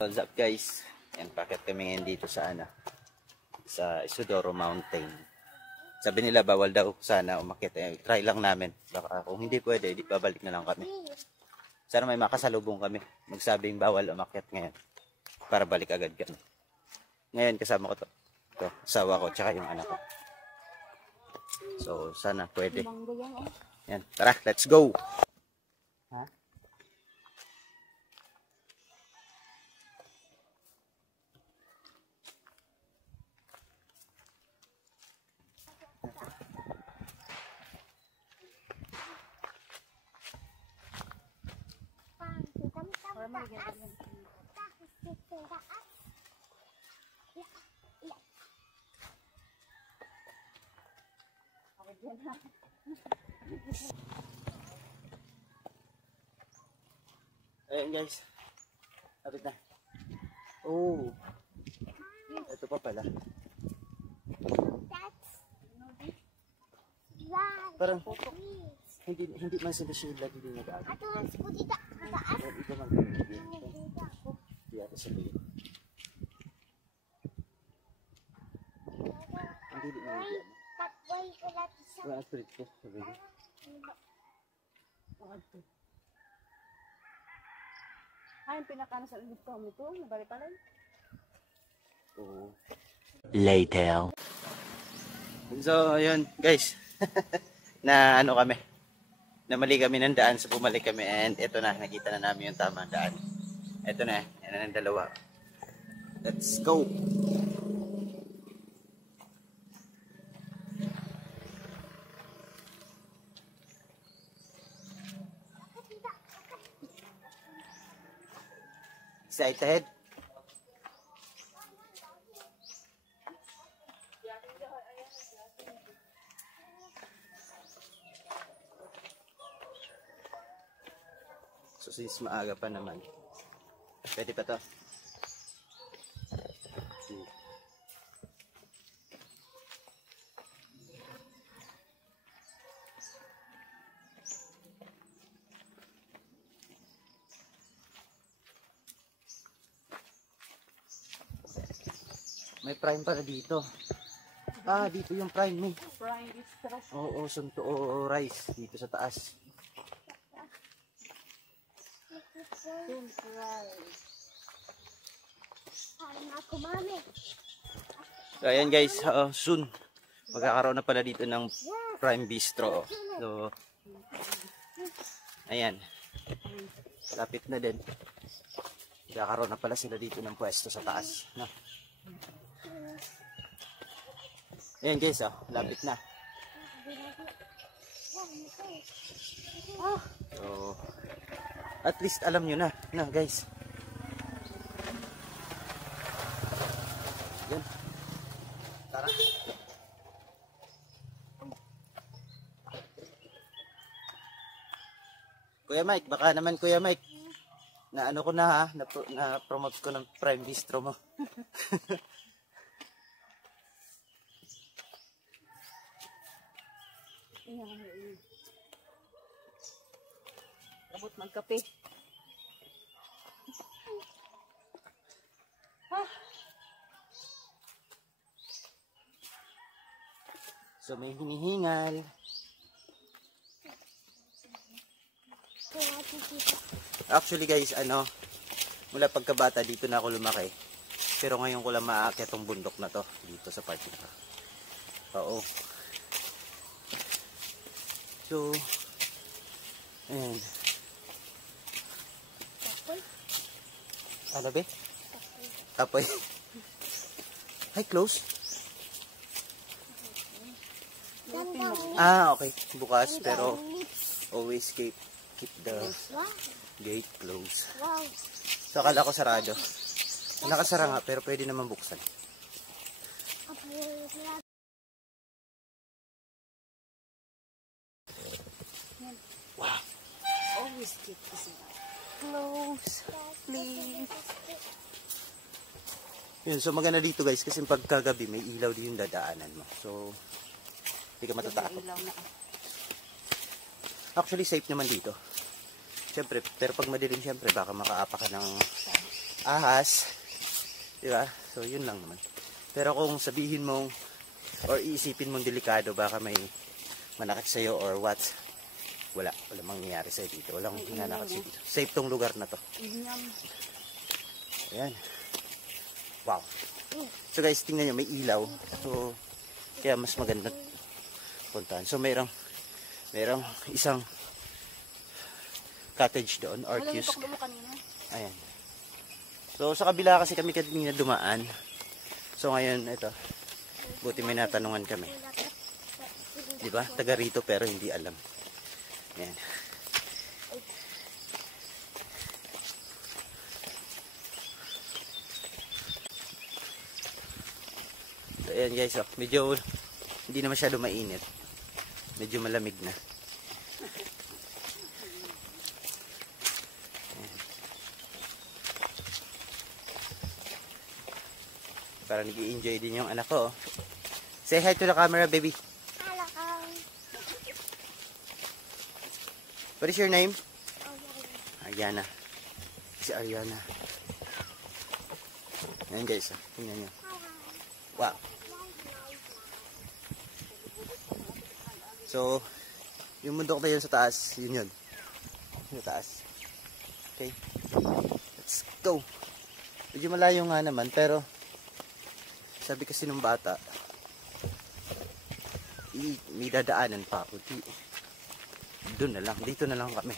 What's up guys? Yan, packet kami ngayon dito sa sa Isidoro Mountain. Sabi nila bawal daw sana umakyat. Try lang namin. Baka kung hindi pwede, di babalik na lang kami. Sana may makasalubong kami. Magsabing bawal umakyat ngayon. Para balik agad kami. Ngayon kasama ko to. Ito, asawa ko, tsaka yung anak ko. So, sana pwede. Yan, tara, let's go! Ha? Ayan guys, lapit na. Oh, ito pa pala. Parang hindi man sila sila hindi nag-aagay. Ito man hindi ata sabihin. Hindi na nag-aagay. Wala spirit ko sabihin. Ay, yung pinakano sa ulit ko ito, nabali pa lang. Oo. Later. So, ayun guys. Na ano kami. Namali kami ng daan, so bumalik kami and ito na, nakita na namin yung tamang daan. Ito na, yan na ng dalawa. Let's go! Excited? So since maaga pa naman, pwede pa to. May prime pala dito. Ah, dito yung prime mo. Prime bistro. Oo, sunto o rice dito sa taas. So ayan guys, soon magkakaroon na pala dito ng Prime Bistro. So ayan, lapit na din. Magkakaroon na pala sila dito ng pwesto sa taas, no? Ayan guys, lapit na. So at least alam nyo na, guys. Yan. Tara. Kuya Mike, baka naman Kuya Mike, na ano ko na ha, na promote ko ng Prime Bistro mo. Abot magkape. So may hinihingal. Actually guys, mula pagkabata dito na ako lumaki. Pero ngayon ko lang maaakyat tong bundok na to dito sa part nito. Oo. So ayan. Ano be? Tapoy. Hi, close. Ah, okay. Bukas pero always keep the gate closed. So akala ko sarado. Nakasara nga pero pwede naman buksan. Wow. Always keep this close, please. Yun, so maganda dito guys kasi pagkagabi may ilaw din yung dadaanan mo. So hindi ka matatakot. Actually safe naman dito. Siyempre, pero pag madilim siyempre baka makaapa ka ng ahas. Diba? So, yun lang naman. Pero kung sabihin mong or iisipin mong delikado, baka may manakit sa'yo or what, wala mangyayari sa'yo dito. Walang hinanakit sa'yo dito. Safe tong lugar na to. Ayan. Wow. So guys, tingnan nyo, may ilaw. So, kaya mas maganda puntahan. So, merong isang cottage doon, or kiosk. Ayan. So, sa kabila kasi kami kanina dumaan. So, ngayon, ito. Buti may natanungan kami. Diba? Taga rito pero hindi alam. Ayan. So, ayan guys. Oh, medyo hindi na masyado mainit. Medyo malamig na. Para nag-i-enjoy din yung anak ko. Say hi to the camera, baby. Hello. What is your name? Ariana. Si Ariana. Ayan guys, tingnan nyo. Wow. So, yung bundok na yun sa taas, yun. Sa taas. Okay. Let's go. Medyo malayo nga naman, pero sabi kasi nung bata, may dadaanan pa ako. Doon na lang. Dito na lang kami.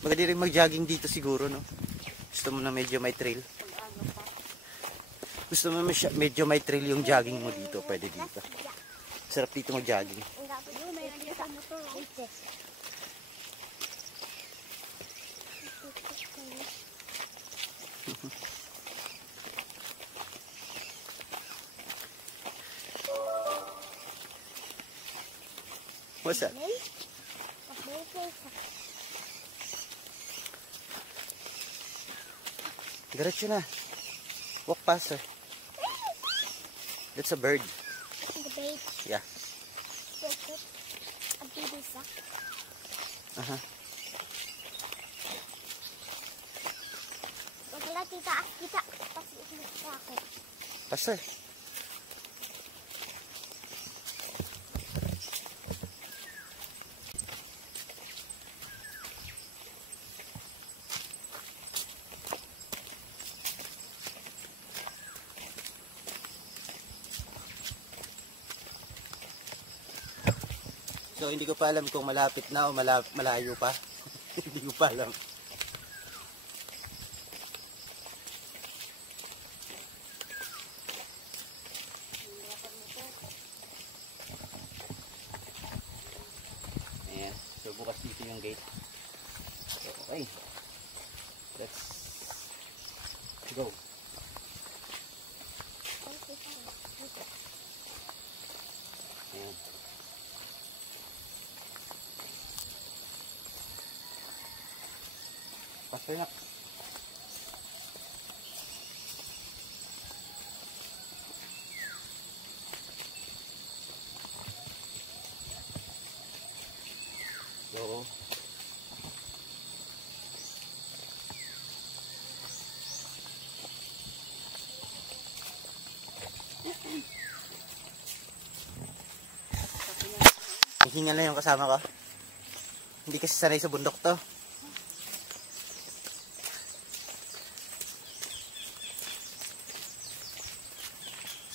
Maganda rin mag-jogging dito siguro, no? Gusto mo na medyo may trail? Gusto mo medyo may trail yung jogging mo dito? Pwede dito. Sarap dito mag-jogging. What's that? Diretso na. Walk past her. That's a bird. The beach. Yeah. A baby duck. Uh-huh. Wala kita. Pasi ako. Past her. So, hindi ko pa alam kung malapit na o malayo pa. Hindi ko pa alam. Ayan. So, bukas dito yung gate. So, okay. Let's go. Ayan. Pasok na. So, hingal na yung kasama ko. Hindi kasi sanay sa bundok to.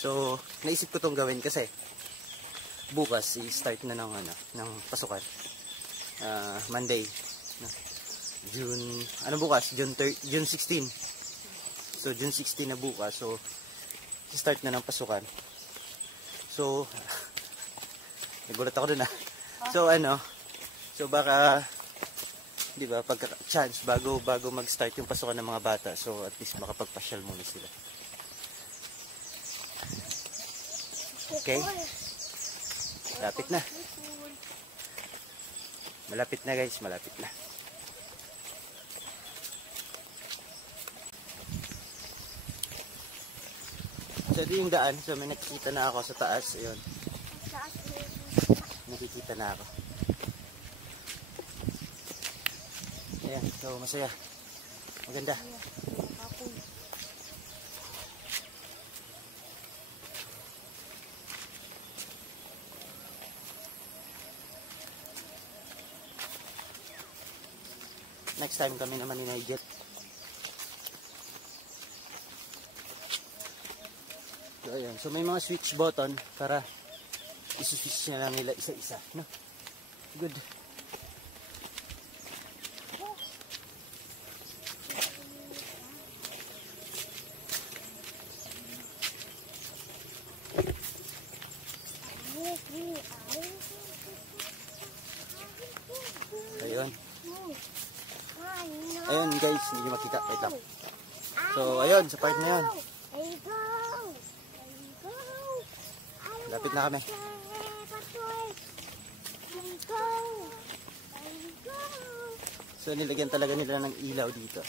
So, naisip ko tong gawin kasi bukas i-start na ng pasukan. Monday. June June 16. So, June 16 na bukas. So, i-start na ng pasukan. So, nagulat ako dun . So, baka, di ba, pagka-chance, bago mag-start yung pasukan ng mga bata. So, at least makapagpasyal muna sila. Okay. Malapit na. Malapit na guys, malapit na. So ito yung daan. So may nakikita na ako sa taas. Ayun. Nakikita na ako. Ayan, so masaya. Maganda. Next time kami naman ni Nigel. So, ayan. So, may mga switch button para isuswitch na lang nila isa-isa. No? Good. Ayun. Ayun guys, hindi nyo makita. Wait lang. So, ayun, sa part na yun. Lapit na kami. So, nilagyan talaga nila ng ilaw dito.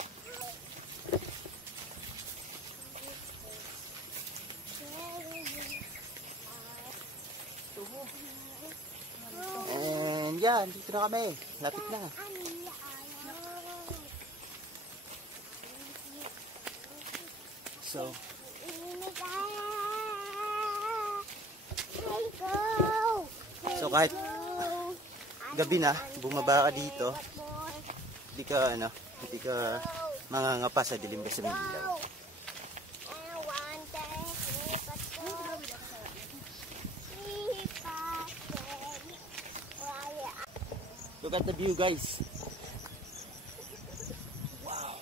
And yan, dito na kami. Lapit na. So, kahit gabi na, bumaba ka dito, hindi ka mangangapa sa dilim kasi may ilaw. Look at the view, guys. Wow.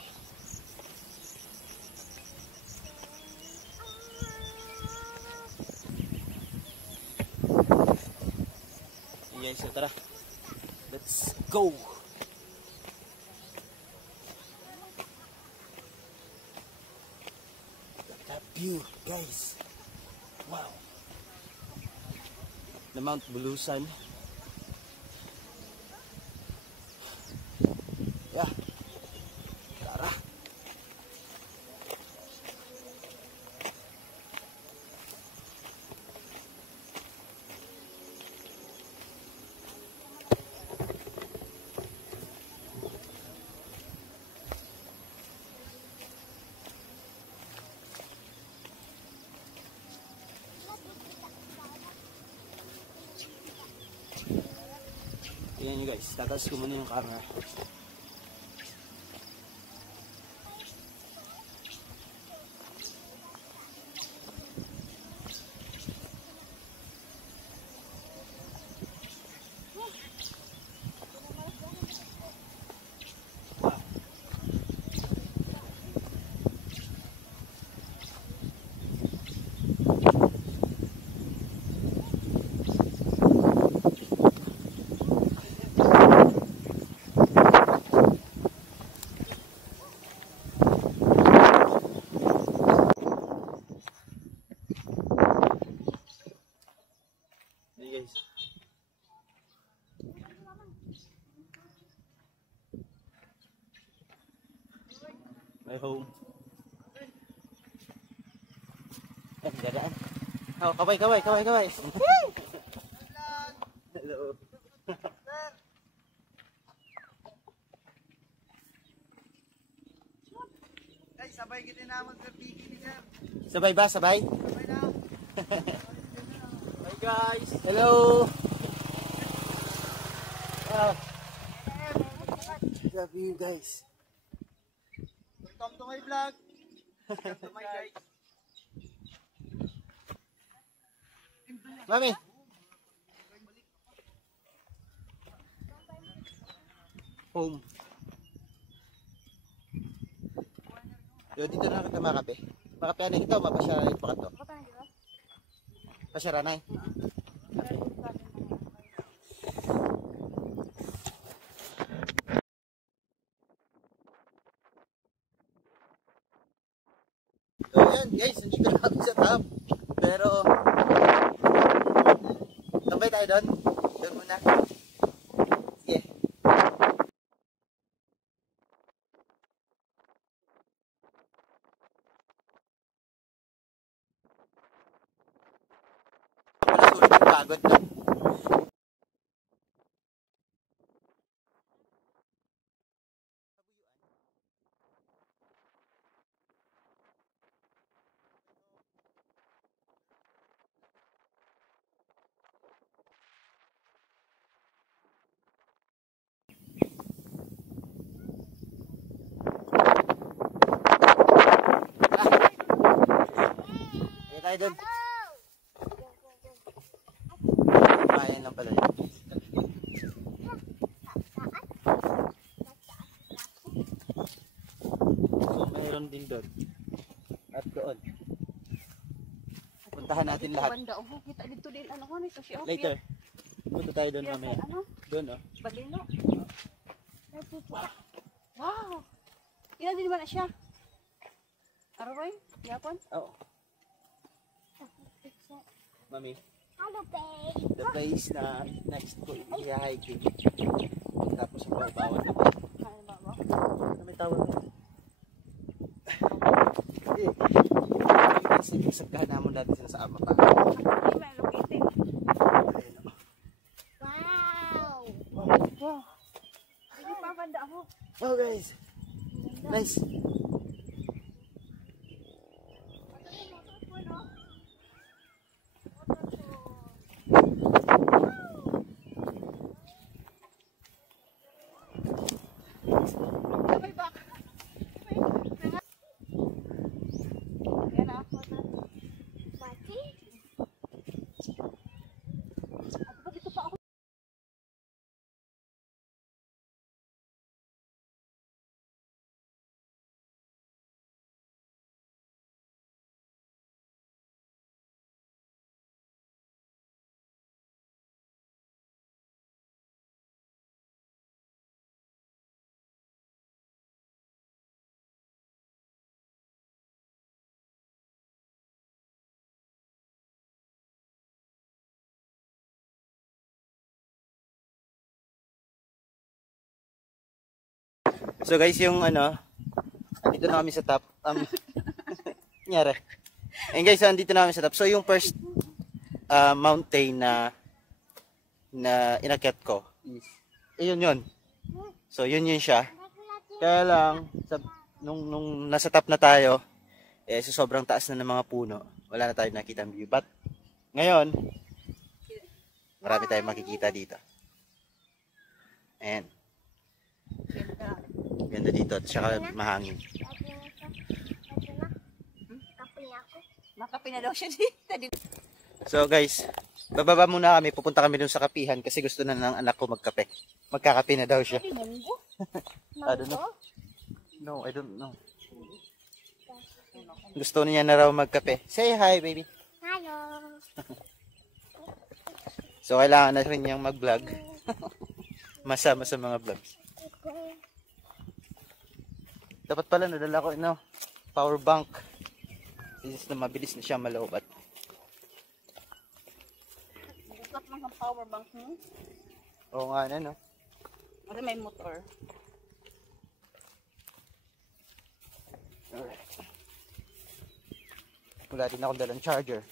Yes, so tara. Let's go. Look at that view, guys. Wow. The Mount Bulusan. Yeah. Tara. Tingnan nyo guys, tataas ko muna yung camera. Guys. My home. Dadaan. Oh, kaway. Hello. Guys, sabay kita naman sa bikini niya. Sabay ba? Sabay? Sabay na. Hi guys. Hello. Love you guys. Welcome to my vlog. Welcome to my guys. Mami. Home. Yo, dito na kita makape. Makape ano ito, mapasyaran ito pa to. Pasyaran ay. So yan guys, nandito na kami sa top. Pero tambay tayo doon. Doon muna. Sige. Pagod na. tayo doon. Bayan lang pala yun. So, mayroon din doon. At doon. Puntahan natin lahat. Banda, oh, kita dito din. Ano ko, nito siya. Later. Punta tayo doon mamaya. Ano? Doon, oh. Balino. Wow. Ilan din naman na siya? Aroy? Yapon? Oo. Mami, Hello, babe. the place na next ko i-hiking. Tapos ang bawal na. Ano ba ba? Ano may tawag na? Hindi. Kasi isagkahan naman natin sila sa ama pa. Hindi, may locating. Ayun, oh. Wow. Wow. Hindi pa banda ako. Wow guys. Nice. May baka. Yan ako. Pati? Ba't dito pa ako? So guys, yung ano, andito na kami sa top. Nyari. And guys, andito na kami sa top. So yung first mountain na inakyat ko is, yun. So yun siya. Kaya lang, nung nasa top na tayo, so sobrang taas na ng mga puno. Wala na tayong nakita view. But ngayon, marami tayong makikita dito. Ayan. Ganda dito at saka mahangin. Kape ako. Makape na daw siya dito. So guys, bababa muna kami. Pupunta kami dun sa kapihan kasi gusto na ng anak ko magkape. Magkakape na daw siya. Hindi munggo. I don't know. No, I don't know. Gusto niya na raw magkape. Say hi, baby. Hello. So kailangan na rin niyang mag-vlog. Masama sa mga vlogs. Dapat pala nadala ko power bank. Since na mabilis na siya maloobat. Gusto lang ang power bank mo. Oo nga na, no? Kasi may motor. Alright. Wala din akong dalang charger.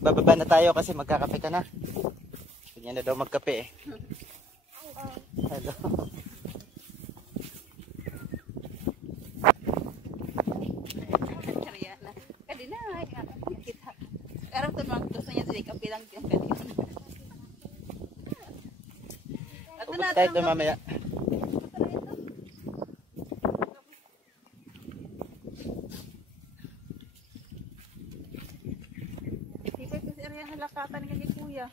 Bababa na tayo kasi magkakape ka na. Ganyan na daw magkape eh. Hello. Ariana. Kadina, kita. Karang to nang gusto niya dili kape lang yung kadina. Pupunta tayo doon mamaya. Sipay ko si Ariana lakatan ni kuya.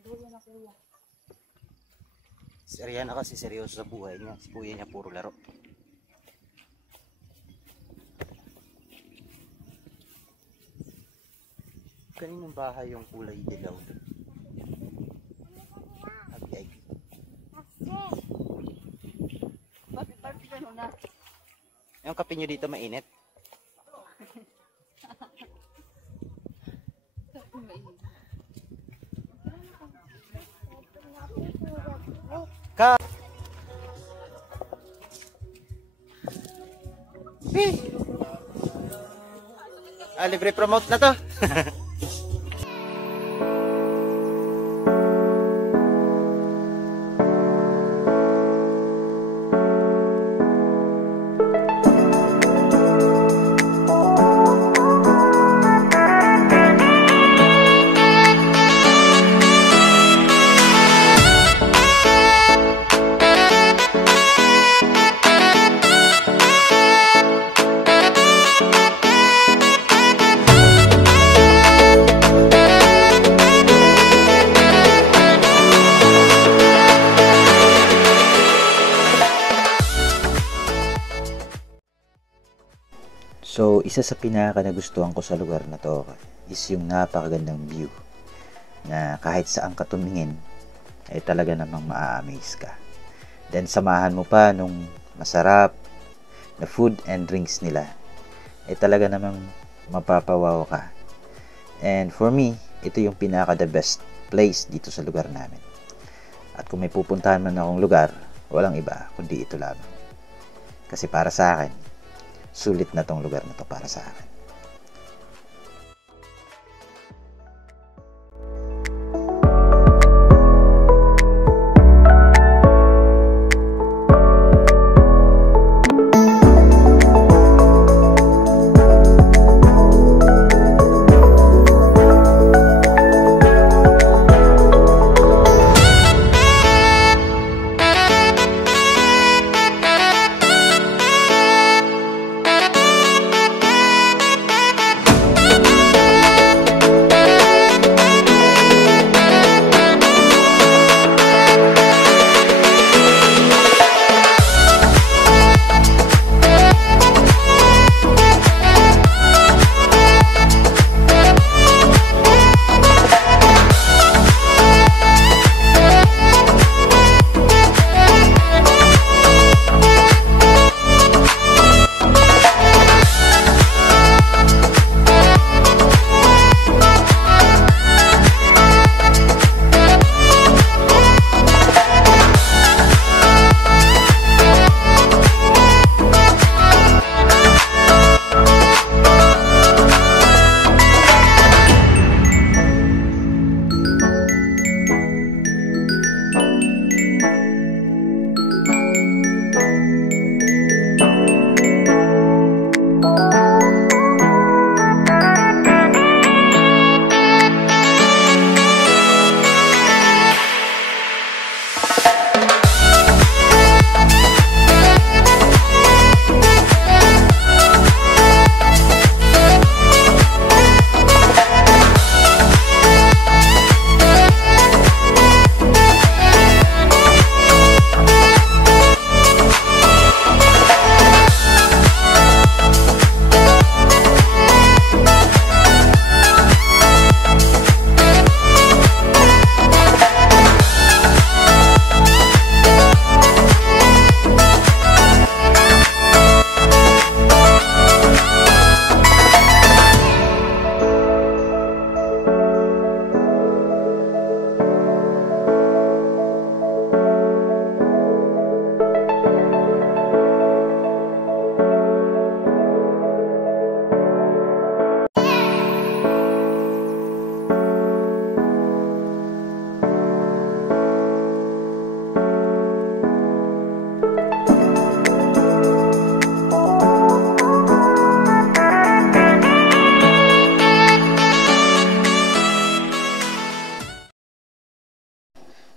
Dulo na kuya. Si Ariana kasi seryoso sa buhay niya. Si kuya niya puro laro. Kaninong bahay yung kulay dilaw? Abi. Bakit ganun na? Yung kape nyo dito mainit? Ka! Libre promote na to. isa sa pinaka nagustuhan ko sa lugar na to is yung napakagandang view na kahit saan ka tumingin ay talaga namang maa-amaze ka. Then samahan mo pa nung masarap na food and drinks nila ay talaga namang mapapawaw ka. And for me, ito yung pinaka the best place dito sa lugar namin. At kung may pupuntahan man akong lugar, walang iba kundi ito lamang. Kasi para sa akin, sulit na tong lugar na to para sa akin.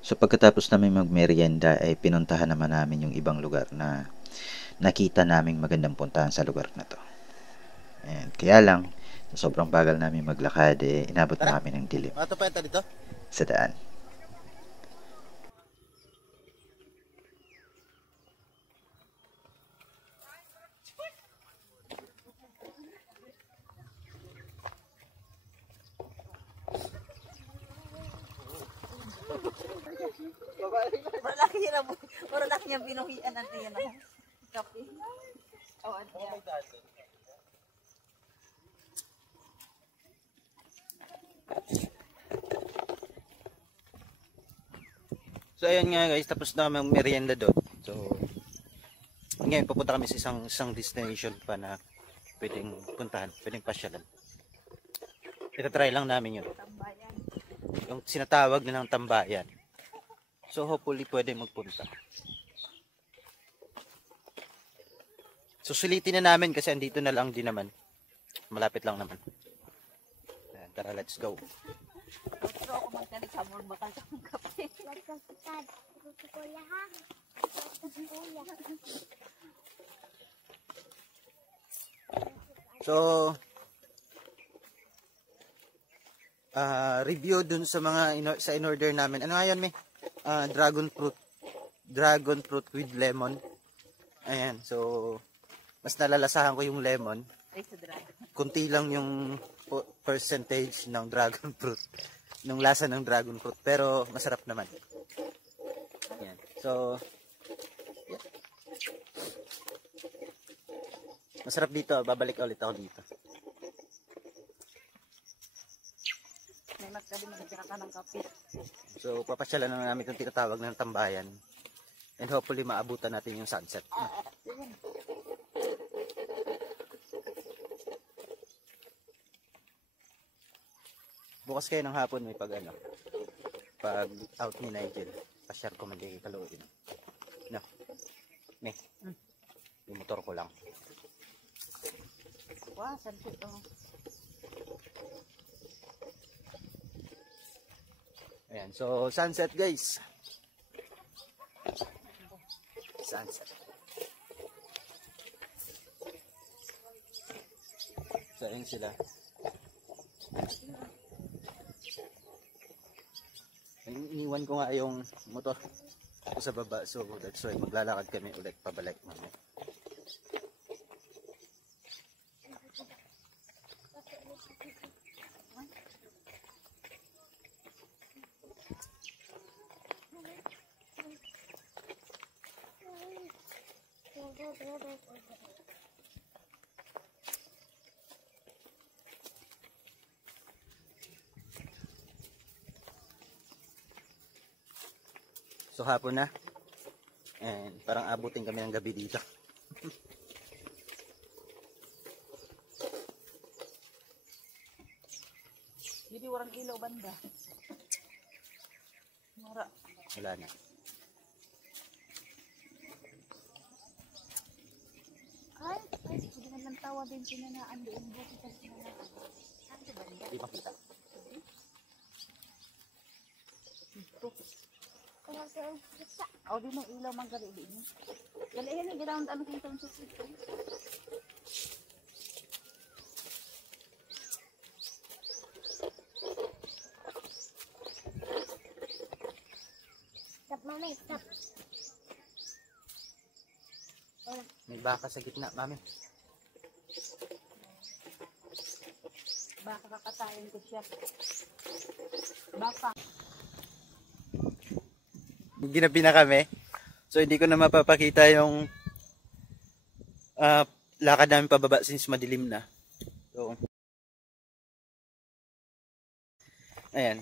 So pagkatapos namin magmerienda ay pinuntahan naman namin yung ibang lugar na nakita naming magandang puntahan sa lugar na to. And kaya lang, sobrang bagal namin maglakad inabot na kami ng dilim Mato pa ito dito? sa daan. Mura laki niya binuhian natin yan ako. Kape. Awan niya. So ayan nga guys, tapos na kami merienda doon. So ngayon pupunta kami sa isang destination pa na pwedeng puntahan, pwedeng pasyalan. Itatry lang namin yun. Tambayan. Yung sinatawag nilang tambayan. So hopefully pwede magpunta. Susulitin na namin kasi andito na lang din naman. Malapit lang naman. Ayan, tara, let's go. Gusto ako magkalit sa mall bakal sa kape. Magkasitad. Kuya ha. Kuya. So review dun sa mga sa in-order namin. Ano nga yun, May? Dragon fruit with lemon. Ayan, so mas nalalasahan ko yung lemon Ay, sa dragon. Kunti lang yung percentage ng dragon fruit. Ng lasa ng dragon fruit. Pero masarap naman. Yan. So, yan. Masarap dito. Babalik ulit ako dito. May magsabi magkira ka ng kape. So, papasyalan na namin itong tinatawag ng tambayan. And hopefully, maabutan natin yung sunset. Bukas kayo ng hapon may pag out ni Nigel. Pasyar ko mali kaluin. No. Me. Yung motor ko lang. Wow, sunset. Oh. Ayan. So, sunset guys. Sunset. So, ayun sila. Iniwan ko nga yung motor ko sa baba. So, that's why maglalakad kami ulit pabalik mamaya. So, hapon na. And parang abutin kami ng gabi dito. Hindi warang ilaw banda. Mara. Wala na. Ay, hindi naman tawa din sinanaan doon. Buti sa sinanaan. Saan sa banda? Hindi makita. Ako din ng ilaw mang gali din. Galihin, ganoon ano kung sa sito. Stop, mami, stop. May baka sa gitna, mami. Baka kakatayin ko siya. Baka. Ginabi na kami. So, hindi ko na mapapakita yung lakad namin pababa since madilim na. So, ayan.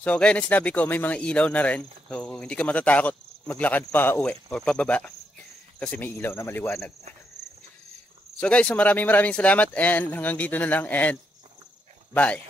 So, gaya na sinabi ko, may mga ilaw na rin. So, hindi ka matatakot maglakad pa uwi or pababa kasi may ilaw na maliwanag. So, guys, so maraming salamat and hanggang dito na lang and bye.